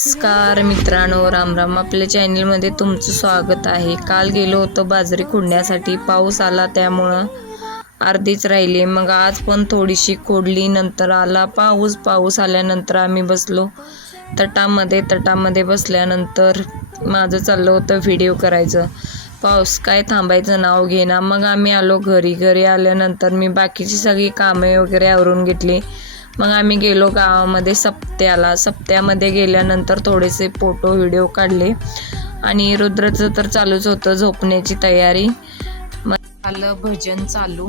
नमस्कार मित्रांनो राम राम. आपल्या चॅनलमध्ये तुमचं स्वागत आहे. काल गेलो होतो बाजरी खोडण्यासाठी. पाऊस आला त्यामुळं अर्धीच राहिली. मग आज पण थोडीशी खोडली नंतर आला पाऊस. पाऊस आल्यानंतर आम्ही बसलो तटामध्ये. तटामध्ये बसल्यानंतर माझं चाललं होतं व्हिडिओ करायचं. पाऊस काय थांबायचं नाव घेणार मग आम्ही आलो घरी. घरी आल्यानंतर मी बाकीची सगळी कामे वगैरे आवरून घेतली. मग आम्ही गेलो गावामध्ये सप्त्याला. सप्त्यामध्ये गेल्यानंतर थोडेसे फोटो व्हिडिओ काढले. आणि रुद्रचं तर चालूच होतं झोपण्याची तयारी. मग आलं भजन चालू.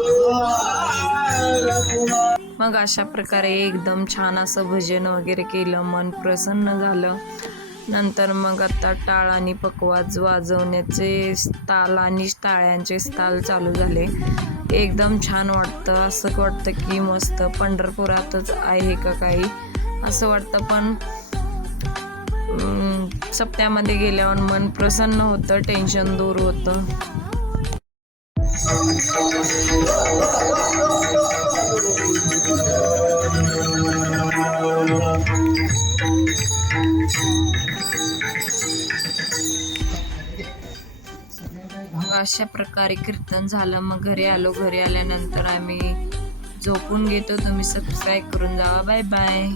मग अशा प्रकारे एकदम छान असं भजन वगैरे केलं मन प्रसन्न झालं. नंतर मग आता टाळ आणि पकवाज वाजवण्याचे ताल आणि टाळ्यांचे ताल चालू झाले. एकदम छान वाटतं असं वाटतं की मस्त पंढरपुरातच आहे का काही? असं वाटतं पण सप्त्यामध्ये गेल्यावर मन प्रसन्न होतं टेन्शन दूर होतं. मग अशा प्रकारे कीर्तन झालं. मग घरी आलो. घरी आल्यानंतर आम्ही झोपून घेतो. तुम्ही सबस्क्राईब करून जावा. Bye bye